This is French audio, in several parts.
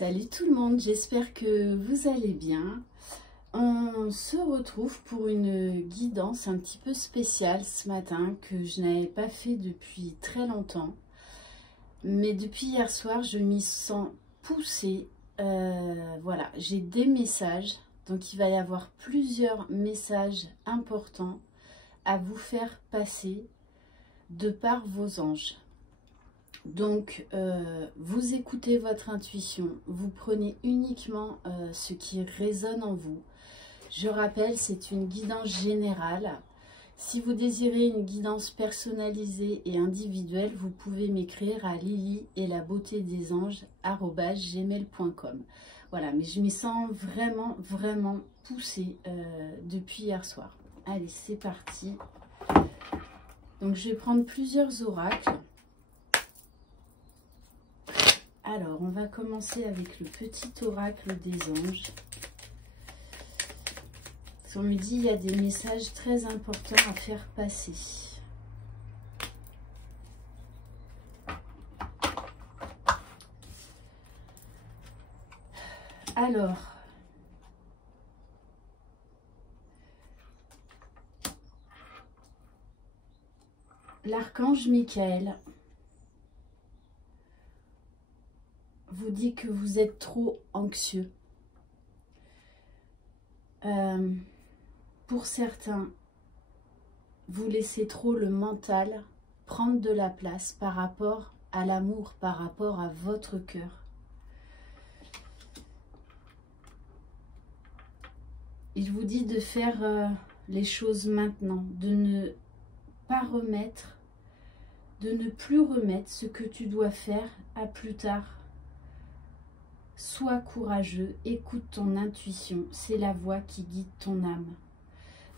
Salut tout le monde, j'espère que vous allez bien. On se retrouve pour une guidance un petit peu spéciale ce matin que je n'avais pas fait depuis très longtemps. Mais depuis hier soir, je m'y sens poussée. Voilà, j'ai des messages. Donc il va y avoir plusieurs messages importants à vous faire passer de par vos anges. Donc, vous écoutez votre intuition, vous prenez uniquement ce qui résonne en vous. Je rappelle, c'est une guidance générale. Si vous désirez une guidance personnalisée et individuelle, vous pouvez m'écrire à lily@gmail.com. Voilà, mais je m'y sens vraiment poussée depuis hier soir. Allez, c'est parti. Donc, je vais prendre plusieurs oracles. Alors, on va commencer avec le petit oracle des anges. On me dit qu'il y a des messages très importants à faire passer. Alors, l'archange Michael vous dit que vous êtes trop anxieux. Pour certains, vous laissez trop le mental prendre de la place par rapport à l'amour, par rapport à votre cœur. Il vous dit de faire les choses maintenant, de ne pas remettre, de ne plus remettre ce que tu dois faire à plus tard. Sois courageux, écoute ton intuition, c'est la voix qui guide ton âme.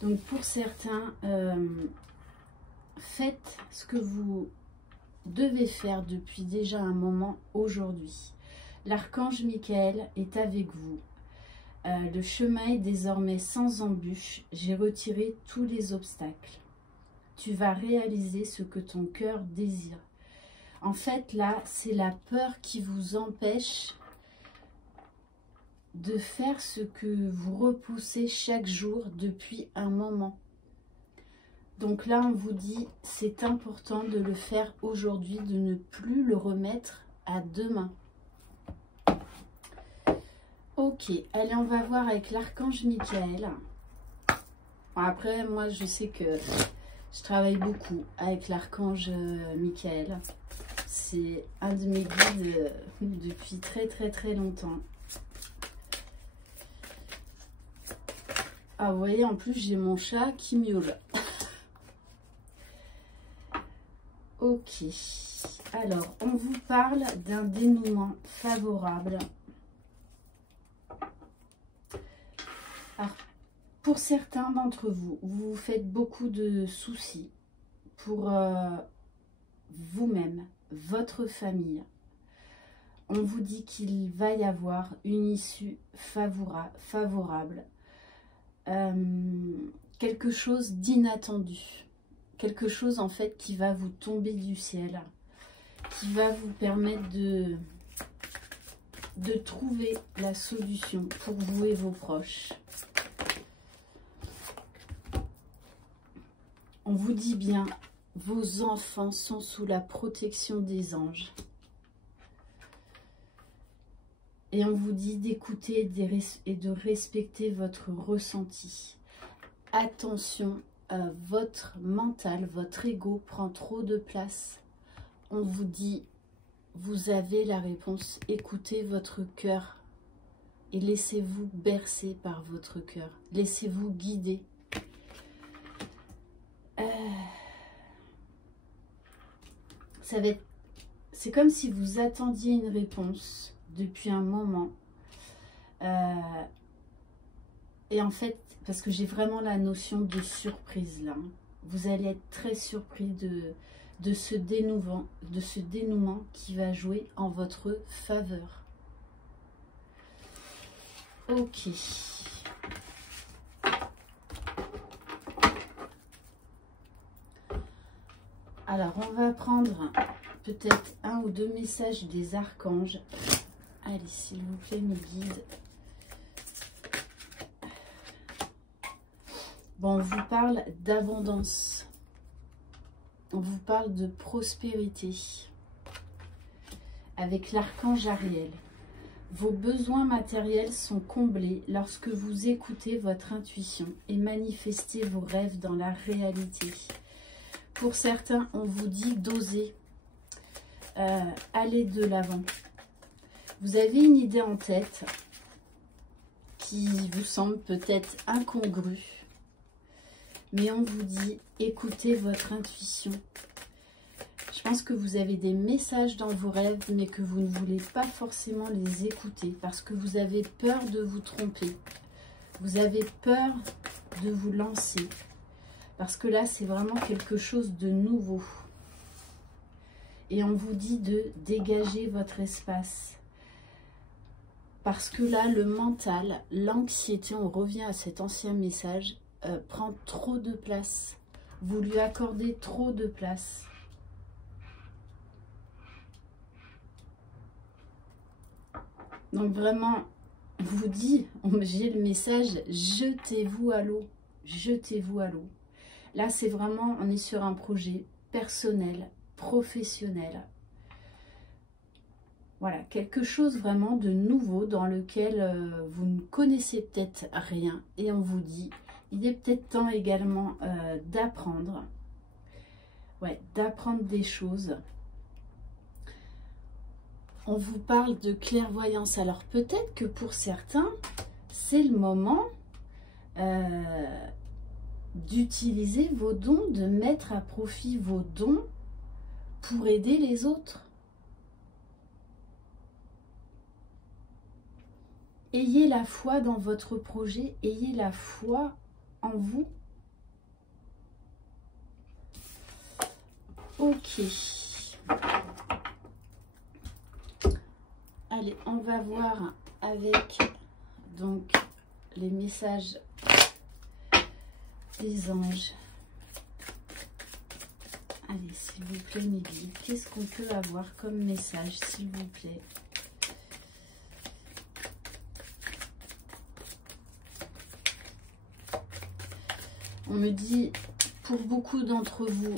Donc pour certains, faites ce que vous devez faire depuis déjà un moment aujourd'hui. L'archange Michael est avec vous. Le chemin est désormais sans embûche. J'ai retiré tous les obstacles. Tu vas réaliser ce que ton cœur désire. En fait, là, c'est la peur qui vous empêche de faire ce que vous repoussez chaque jour depuis un moment. Donc là, on vous dit, c'est important de le faire aujourd'hui, de ne plus le remettre à demain. Ok, allez, on va voir avec l'archange Michael. Après, moi, je sais que je travaille beaucoup avec l'archange Michael. C'est un de mes guides depuis très longtemps. Ah, vous voyez, en plus, j'ai mon chat qui miaule. Ok. Alors, on vous parle d'un dénouement favorable. Alors, pour certains d'entre vous, vous faites beaucoup de soucis pour vous-même, votre famille. On vous dit qu'il va y avoir une issue favorable. Quelque chose d'inattendu, quelque chose en fait qui va vous tomber du ciel, qui va vous permettre de trouver la solution pour vous et vos proches. On vous dit bien, vos enfants sont sous la protection des anges. Et on vous dit d'écouter et de respecter votre ressenti. Attention, votre mental, votre ego prend trop de place. On vous dit, vous avez la réponse. Écoutez votre cœur et laissez-vous bercer par votre cœur. Laissez-vous guider. C'est comme si vous attendiez une réponse depuis un moment. Et en fait, parce que j'ai vraiment la notion de surprise là. Vous allez être très surpris de ce dénouement qui va jouer en votre faveur. Ok. Alors, on va prendre peut-être un ou deux messages des archanges Allez, s'il vous plaît, mes guides. Bon, on vous parle d'abondance. On vous parle de prospérité. Avec l'archange Ariel. Vos besoins matériels sont comblés lorsque vous écoutez votre intuition et manifestez vos rêves dans la réalité. Pour certains, on vous dit d'oser, aller de l'avant. Vous avez une idée en tête qui vous semble peut-être incongrue, mais on vous dit écoutez votre intuition. Je pense que vous avez des messages dans vos rêves, mais que vous ne voulez pas forcément les écouter parce que vous avez peur de vous tromper. Vous avez peur de vous lancer. Parce que là, c'est vraiment quelque chose de nouveau. Et on vous dit de dégager votre espace. Parce que là, le mental, l'anxiété, on revient à cet ancien message, prend trop de place. Vous lui accordez trop de place. Donc vraiment, on vous dit, j'ai le message, jetez-vous à l'eau. Jetez-vous à l'eau. Là, c'est vraiment, on est sur un projet personnel, professionnel. Voilà, quelque chose vraiment de nouveau dans lequel vous ne connaissez peut-être rien. Et on vous dit, il est peut-être temps également d'apprendre. Ouais, d'apprendre des choses. On vous parle de clairvoyance. Alors peut-être que pour certains, c'est le moment d'utiliser vos dons, de mettre à profit vos dons pour aider les autres. Ayez la foi dans votre projet, ayez la foi en vous. Ok. Allez, on va voir avec donc les messages des anges. Allez, s'il vous plaît, mes guides, qu'est-ce qu'on peut avoir comme message, s'il vous plaît? On me dit, pour beaucoup d'entre vous,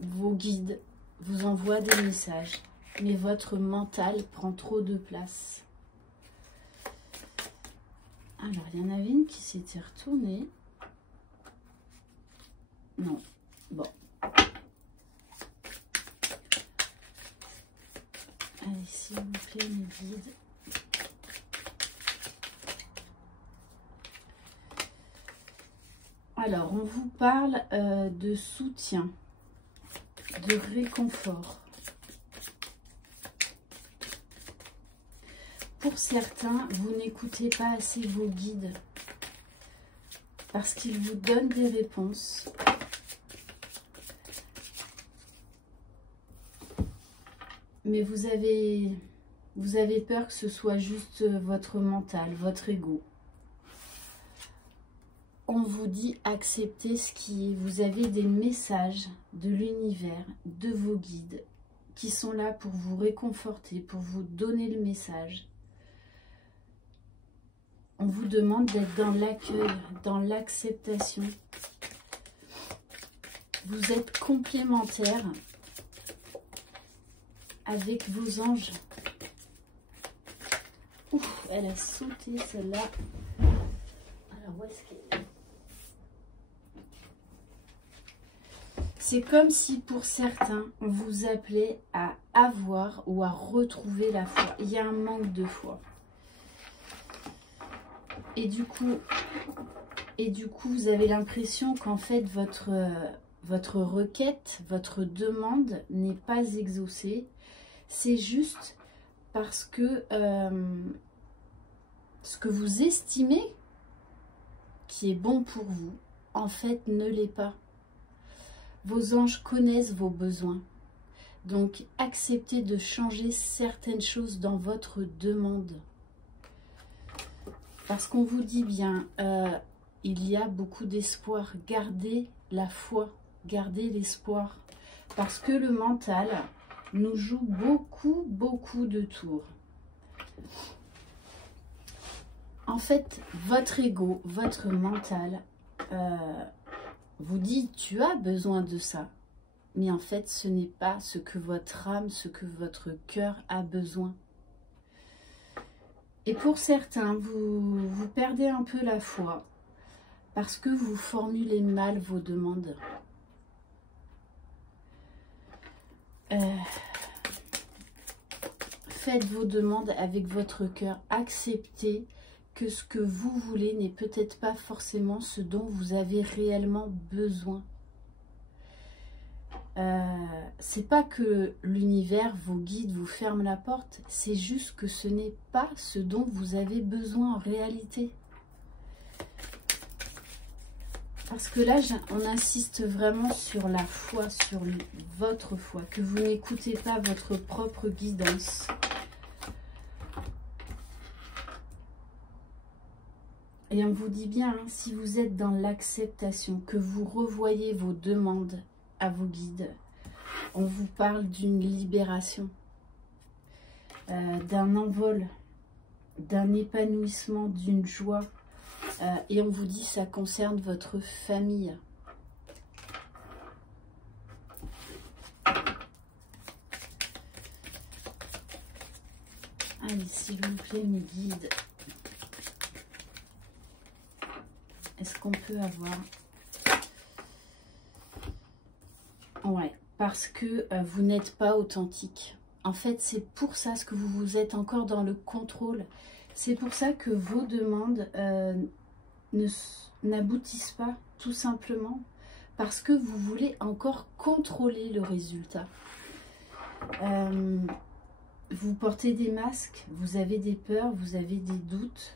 vos guides vous envoient des messages, mais votre mental prend trop de place. Alors, il y en avait une qui s'était retournée. Non. Bon. Allez, s'il vous plaît, mes guides. Alors, on vous parle de soutien, de réconfort. Pour certains, vous n'écoutez pas assez vos guides parce qu'ils vous donnent des réponses. Mais vous avez peur que ce soit juste votre mental, votre ego. On vous dit acceptez ce qui est. Vous avez des messages de l'univers, de vos guides, qui sont là pour vous réconforter, pour vous donner le message. On vous demande d'être dans l'accueil, dans l'acceptation. Vous êtes complémentaires avec vos anges. Ouf, elle a sauté celle-là. Alors, où est-ce qu'elle est? C'est comme si pour certains, on vous appelait à avoir ou à retrouver la foi. Il y a un manque de foi. Et du coup, vous avez l'impression qu'en fait, votre requête, votre demande n'est pas exaucée. C'est juste parce que ce que vous estimez qui est bon pour vous, en fait, ne l'est pas. Vos anges connaissent vos besoins. Donc, acceptez de changer certaines choses dans votre demande. Parce qu'on vous dit bien, il y a beaucoup d'espoir. Gardez la foi, gardez l'espoir. Parce que le mental, nous joue beaucoup de tours. En fait, votre ego, votre mental vous dit tu as besoin de ça. Mais en fait, ce n'est pas ce que votre âme, ce que votre cœur a besoin. Et pour certains, vous perdez un peu la foi parce que vous formulez mal vos demandes. Faites vos demandes avec votre cœur. Acceptez que ce que vous voulez n'est peut-être pas forcément ce dont vous avez réellement besoin. C'est pas que l'univers, vos guides vous ferment la porte, c'est juste que ce n'est pas ce dont vous avez besoin en réalité. Parce que là, on insiste vraiment sur la foi, sur votre foi, que vous n'écoutez pas votre propre guidance. Et on vous dit bien, hein, si vous êtes dans l'acceptation, que vous revoyez vos demandes à vos guides, on vous parle d'une libération, d'un envol, d'un épanouissement, d'une joie. Et on vous dit ça concerne votre famille. Allez, s'il vous plaît, mes guides. Est-ce qu'on peut avoir... Ouais, parce que vous n'êtes pas authentique. En fait, c'est pour ça que vous êtes encore dans le contrôle. C'est pour ça que vos demandes n'aboutissent pas, tout simplement. Parce que vous voulez encore contrôler le résultat. Vous portez des masques, vous avez des peurs, vous avez des doutes.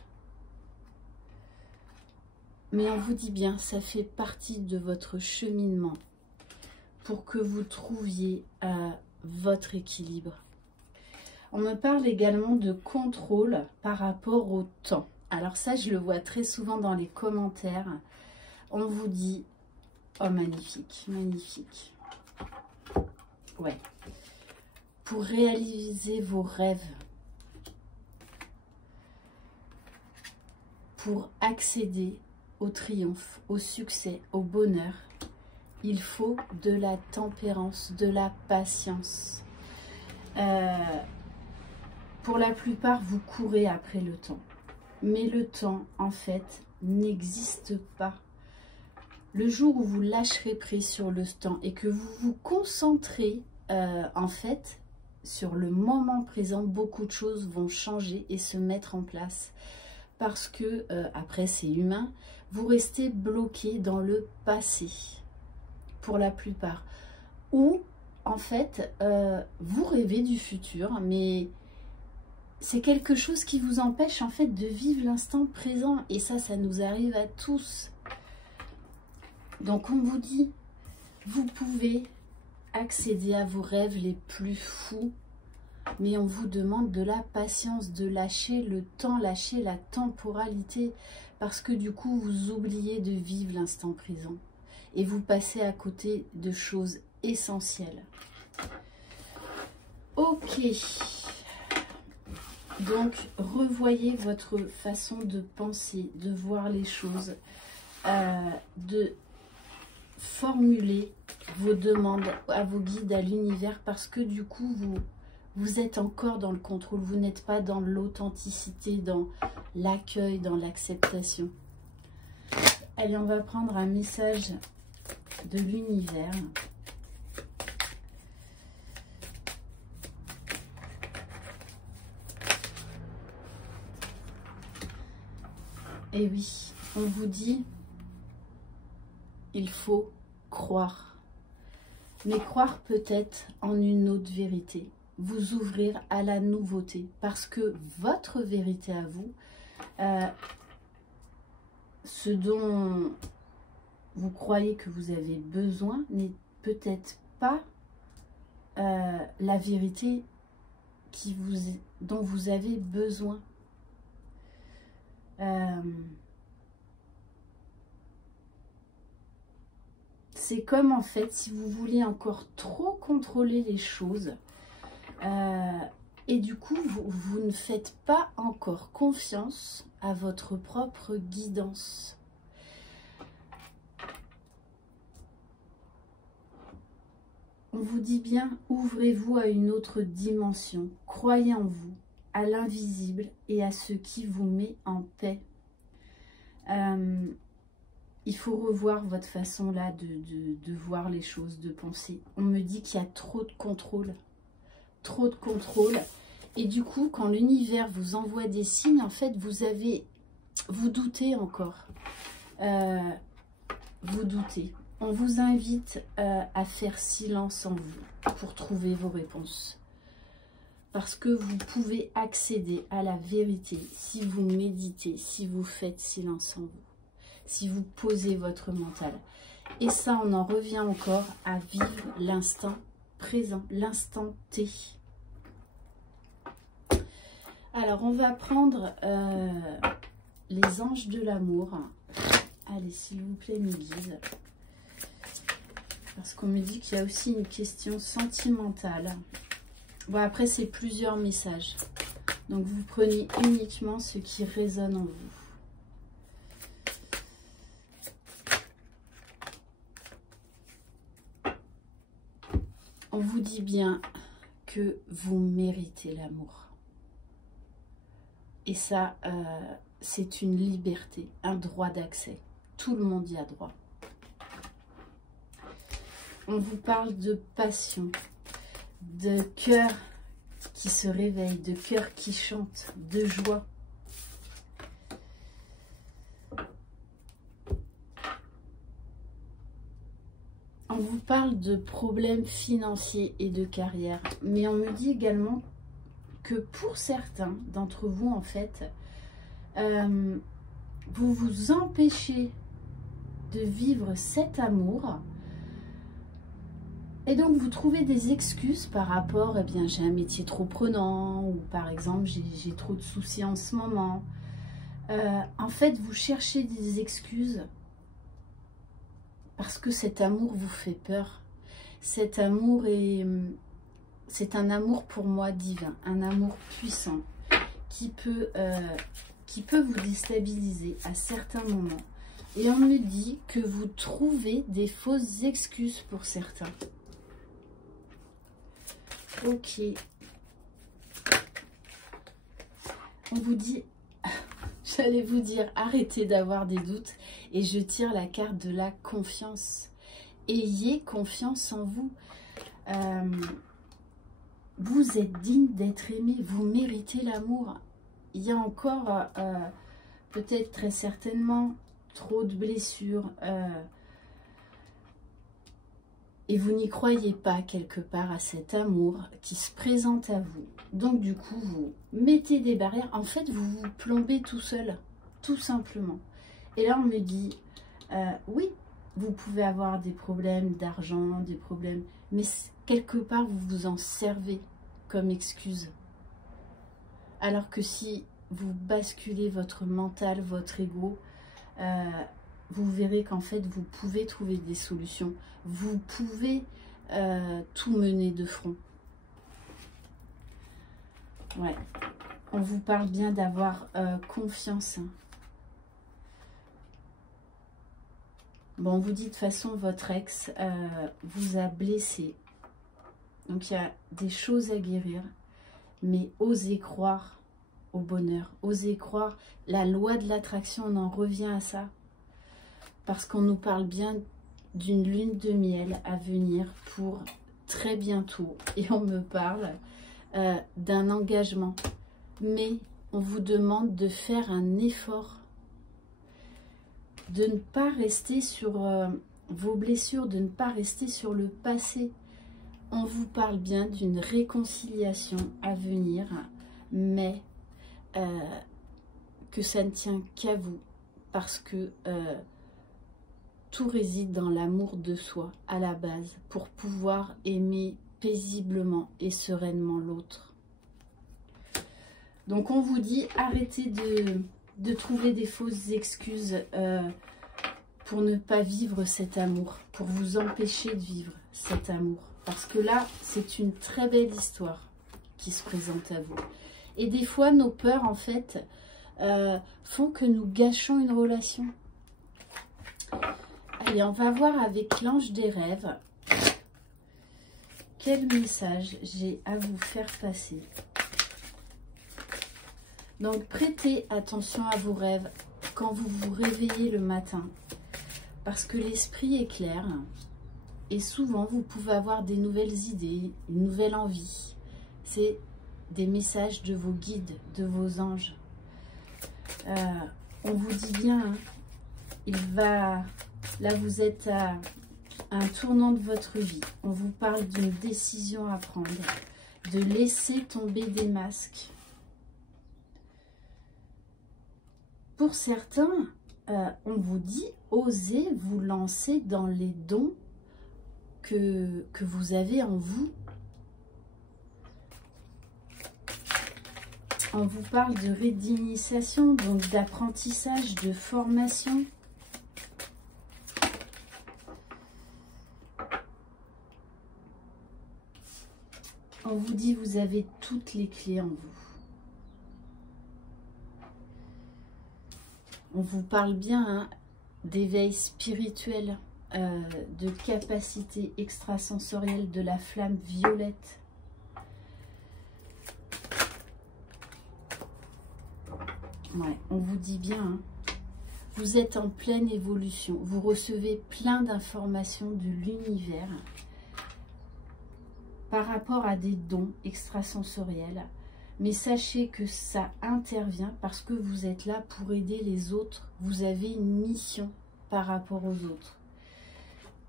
Mais on vous dit bien, ça fait partie de votre cheminement pour que vous trouviez votre équilibre. On me parle également de contrôle par rapport au temps. Alors ça, je le vois très souvent dans les commentaires. On vous dit, oh magnifique, magnifique. Ouais. Pour réaliser vos rêves, pour accéder au triomphe, au succès, au bonheur, il faut de la tempérance, de la patience. Pour la plupart, vous courez après le temps. Mais le temps, en fait, n'existe pas. Le jour où vous lâcherez prise sur le temps et que vous vous concentrez, en fait, sur le moment présent, beaucoup de choses vont changer et se mettre en place. Parce que, après, c'est humain, vous restez bloqué dans le passé. Pour la plupart. Ou, en fait, vous rêvez du futur, mais c'est quelque chose qui vous empêche, en fait, de vivre l'instant présent. Et ça nous arrive à tous. Donc, on vous dit, vous pouvez accéder à vos rêves les plus fous, mais on vous demande de la patience, de lâcher le temps, lâcher la temporalité, parce que du coup, vous oubliez de vivre l'instant présent. Et vous passez à côté de choses essentielles. Ok. Donc, revoyez votre façon de penser, de voir les choses, de formuler vos demandes à vos guides, à l'univers, parce que du coup, vous êtes encore dans le contrôle. Vous n'êtes pas dans l'authenticité, dans l'accueil, dans l'acceptation. Allez, on va prendre un message de l'univers. Et oui, on vous dit, il faut croire. Mais croire peut-être en une autre vérité. Vous ouvrir à la nouveauté. Parce que votre vérité à vous, ce dont vous croyez que vous avez besoin n'est peut-être pas la vérité dont vous avez besoin. C'est comme en fait si vous vouliez encore trop contrôler les choses, Et du coup, vous ne faites pas encore confiance à votre propre guidance. On vous dit bien, ouvrez-vous à une autre dimension. Croyez en vous, à l'invisible et à ce qui vous met en paix. Il faut revoir votre façon là de voir les choses, de penser. On me dit qu'il y a trop de contrôle. Trop de contrôle. Et du coup, quand l'univers vous envoie des signes, en fait, vous doutez encore. Vous doutez. On vous invite à faire silence en vous pour trouver vos réponses. Parce que vous pouvez accéder à la vérité si vous méditez, si vous faites silence en vous, si vous posez votre mental. Et ça, on en revient encore à vivre l'instant présent, l'instant T. Alors, on va prendre les anges de l'amour. Allez, s'il vous plaît, mes guides. Parce qu'on me dit qu'il y a aussi une question sentimentale. Bon, après, c'est plusieurs messages. Donc, vous prenez uniquement ce qui résonne en vous. On vous dit bien que vous méritez l'amour. Et ça, c'est une liberté, un droit d'accès. Tout le monde y a droit. On vous parle de passion, de cœur qui se réveille, de cœur qui chante, de joie. On vous parle de problèmes financiers et de carrière, mais on me dit également que pour certains d'entre vous, en fait, vous vous empêchez de vivre cet amour. Et donc, vous trouvez des excuses par rapport, eh bien, j'ai un métier trop prenant, ou par exemple, j'ai trop de soucis en ce moment. En fait, vous cherchez des excuses parce que cet amour vous fait peur. Cet amour c'est un amour pour moi divin, un amour puissant qui peut vous déstabiliser à certains moments. Et on me dit que vous trouvez des fausses excuses pour certains. Ok. On vous dit, j'allais vous dire, arrêtez d'avoir des doutes. Et je tire la carte de la confiance. Ayez confiance en vous. Vous êtes digne d'être aimé. Vous méritez l'amour. Il y a encore, peut-être très certainement, trop de blessures. Et vous n'y croyez pas quelque part à cet amour qui se présente à vous. Donc du coup, vous mettez des barrières. En fait, vous vous plombez tout seul, tout simplement. Et là, on me dit, oui, vous pouvez avoir des problèmes d'argent, des problèmes, mais quelque part, vous vous en servez comme excuse. Alors que si vous basculez votre mental, votre ego, vous verrez qu'en fait, vous pouvez trouver des solutions. Vous pouvez tout mener de front. Ouais. On vous parle bien d'avoir confiance. Bon, on vous dit de toute façon, votre ex vous a blessé. Donc, il y a des choses à guérir. Mais osez croire au bonheur. Osez croire. La loi de l'attraction, on en revient à ça. Parce qu'on nous parle bien d'une lune de miel à venir pour très bientôt. Et on me parle d'un engagement. Mais on vous demande de faire un effort. De ne pas rester sur vos blessures, de ne pas rester sur le passé. On vous parle bien d'une réconciliation à venir, mais que ça ne tient qu'à vous. Parce que tout réside dans l'amour de soi à la base pour pouvoir aimer paisiblement et sereinement l'autre. Donc on vous dit arrêtez de trouver des fausses excuses pour ne pas vivre cet amour, pour vous empêcher de vivre cet amour. Parce que là, c'est une très belle histoire. qui se présente à vous. Et des fois, nos peurs, en fait, font que nous gâchons une relation. Allez, on va voir avec l'ange des rêves quel message j'ai à vous faire passer. Donc, prêtez attention à vos rêves quand vous vous réveillez le matin, parce que l'esprit est clair et souvent, vous pouvez avoir des nouvelles idées, une nouvelle envie. C'est des messages de vos guides, de vos anges. On vous dit bien, hein, là vous êtes à un tournant de votre vie. On vous parle d'une décision à prendre, de laisser tomber des masques. Pour certains, on vous dit, osez vous lancer dans les dons que vous avez en vous. On vous parle de réinitiation, donc d'apprentissage, de formation. On vous dit, vous avez toutes les clés en vous. On vous parle bien hein, d'éveil spirituel, de capacité extrasensorielle, de la flamme violette. Ouais, on vous dit bien, hein, vous êtes en pleine évolution. Vous recevez plein d'informations de l'univers par rapport à des dons extrasensoriels. Mais sachez que ça intervient parce que vous êtes là pour aider les autres. Vous avez une mission par rapport aux autres.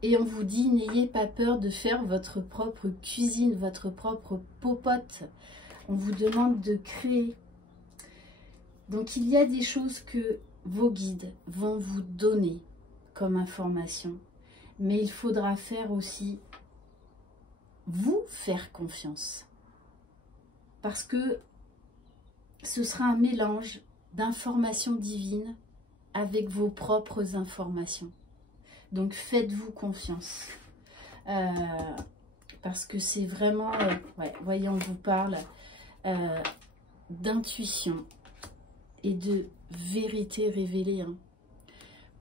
Et on vous dit, n'ayez pas peur de faire votre propre cuisine, votre propre popote. On vous demande de créer. Donc il y a des choses que vos guides vont vous donner comme information. Mais il faudra faire aussi, vous faire confiance. Parce que ce sera un mélange d'informations divines avec vos propres informations. Donc faites-vous confiance. Parce que c'est vraiment, ouais, voyez, on vous parle d'intuition et de vérité révélée. Hein.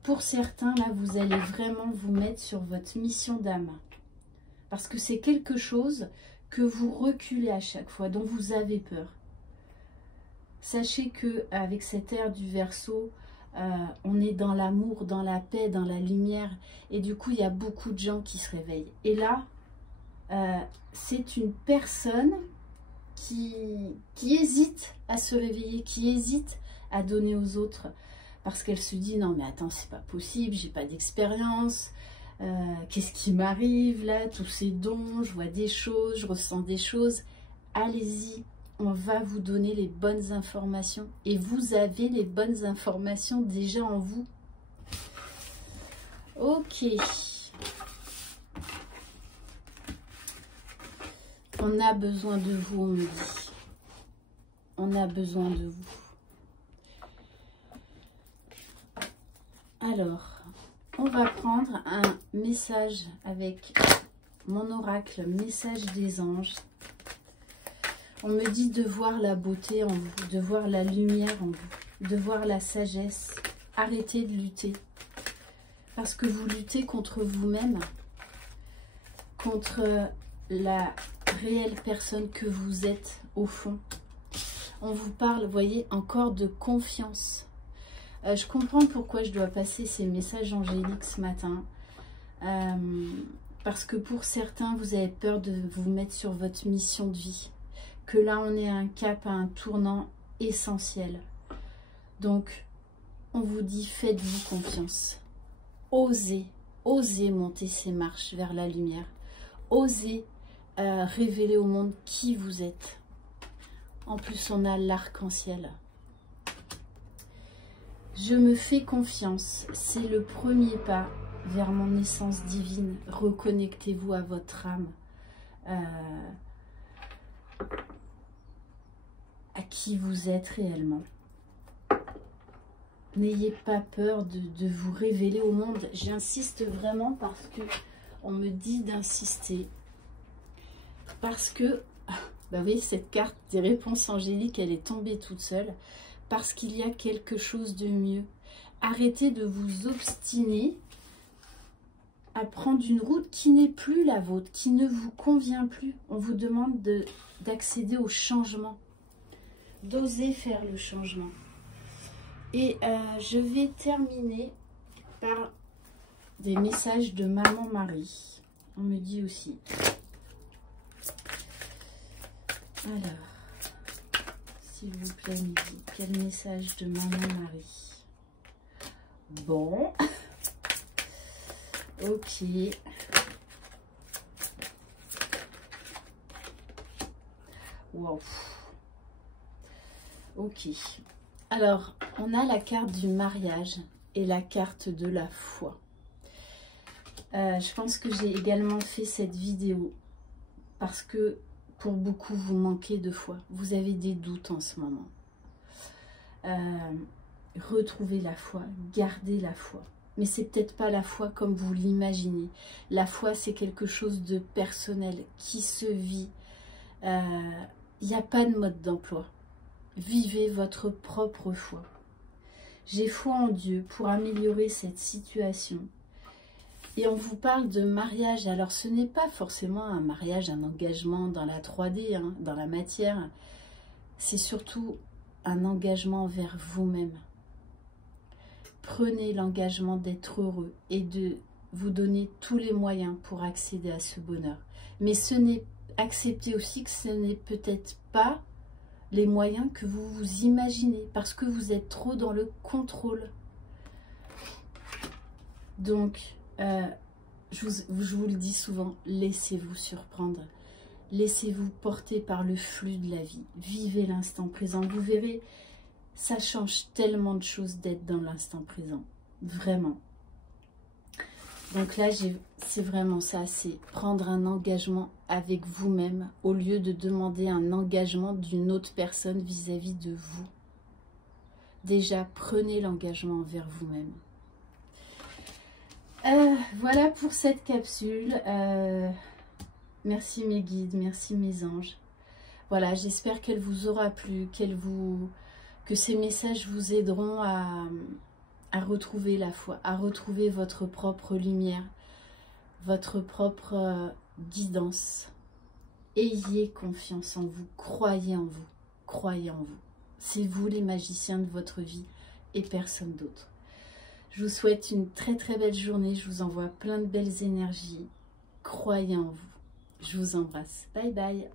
Pour certains, là, vous allez vraiment vous mettre sur votre mission d'âme. Parce que c'est quelque chose que vous reculez à chaque fois, dont vous avez peur. Sachez que avec cette ère du Verseau, on est dans l'amour, dans la paix, dans la lumière. Et du coup, il y a beaucoup de gens qui se réveillent. Et là, c'est une personne qui hésite à se réveiller, qui hésite à donner aux autres. Parce qu'elle se dit, non mais attends, c'est pas possible, j'ai pas d'expérience. Qu'est-ce qui m'arrive là, tous ces dons, je vois des choses, je ressens des choses. Allez-y, on va vous donner les bonnes informations. Et vous avez les bonnes informations déjà en vous. Ok. On a besoin de vous, on me dit. On a besoin de vous. Alors, on va prendre un message avec mon oracle, message des anges. On me dit de voir la beauté en vous, de voir la lumière en vous, de voir la sagesse. Arrêtez de lutter. Parce que vous luttez contre vous-même, contre la réelle personne que vous êtes au fond. On vous parle, vous voyez, encore de confiance. Je comprends pourquoi je dois passer ces messages angéliques ce matin. Parce que pour certains, vous avez peur de vous mettre sur votre mission de vie. Que là, on est à un cap, à un tournant essentiel. Donc, on vous dit, faites-vous confiance. Osez, osez monter ces marches vers la lumière. Osez révéler au monde qui vous êtes. En plus, on a l'arc-en-ciel. Je me fais confiance, c'est le premier pas vers mon essence divine. Reconnectez-vous à votre âme, à qui vous êtes réellement. N'ayez pas peur de vous révéler au monde. J'insiste vraiment parce que on me dit d'insister. Parce que Bah, vous voyez, cette carte des réponses angéliques, elle est tombée toute seule parce qu'il y a quelque chose de mieux. Arrêtez de vous obstiner à prendre une route qui n'est plus la vôtre, qui ne vous convient plus. On vous demande d'accéder au changement, d'oser faire le changement. Et je vais terminer par des messages de Maman Marie. On me dit aussi. Alors, s'il vous plaît, Midi, quel message de Maman Marie? Bon. Ok. Wow. Ok. Alors, on a la carte du mariage et la carte de la foi. Je pense que j'ai également fait cette vidéo parce que pour beaucoup, vous manquez de foi. Vous avez des doutes en ce moment. Retrouvez la foi, gardez la foi. Mais c'est peut-être pas la foi comme vous l'imaginez. La foi, c'est quelque chose de personnel, qui se vit. Il n'y a pas de mode d'emploi. Vivez votre propre foi. J'ai foi en Dieu pour améliorer cette situation. Et on vous parle de mariage. Alors, ce n'est pas forcément un mariage, un engagement dans la 3D, hein, dans la matière. C'est surtout un engagement envers vous-même. Prenez l'engagement d'être heureux et de vous donner tous les moyens pour accéder à ce bonheur. Mais acceptez aussi que ce n'est peut-être pas les moyens que vous vous imaginez parce que vous êtes trop dans le contrôle. Donc, je vous le dis souvent, laissez-vous surprendre. Laissez-vous porter par le flux de la vie. Vivez l'instant présent. Vous verrez, ça change tellement de choses d'être dans l'instant présent. Vraiment. Donc là, c'est vraiment ça. C'est prendre un engagement avec vous-même au lieu de demander un engagement d'une autre personne vis-à-vis de vous. Déjà, prenez l'engagement envers vous-même. Voilà pour cette capsule. Merci mes guides, merci mes anges. Voilà, j'espère qu'elle vous aura plu, que ces messages vous aideront à retrouver la foi, à retrouver votre propre lumière, votre propre guidance. Ayez confiance en vous, croyez en vous, croyez en vous. C'est vous les magiciens de votre vie et personne d'autre. Je vous souhaite une très très belle journée, je vous envoie plein de belles énergies. Croyez en vous. Je vous embrasse. Bye bye.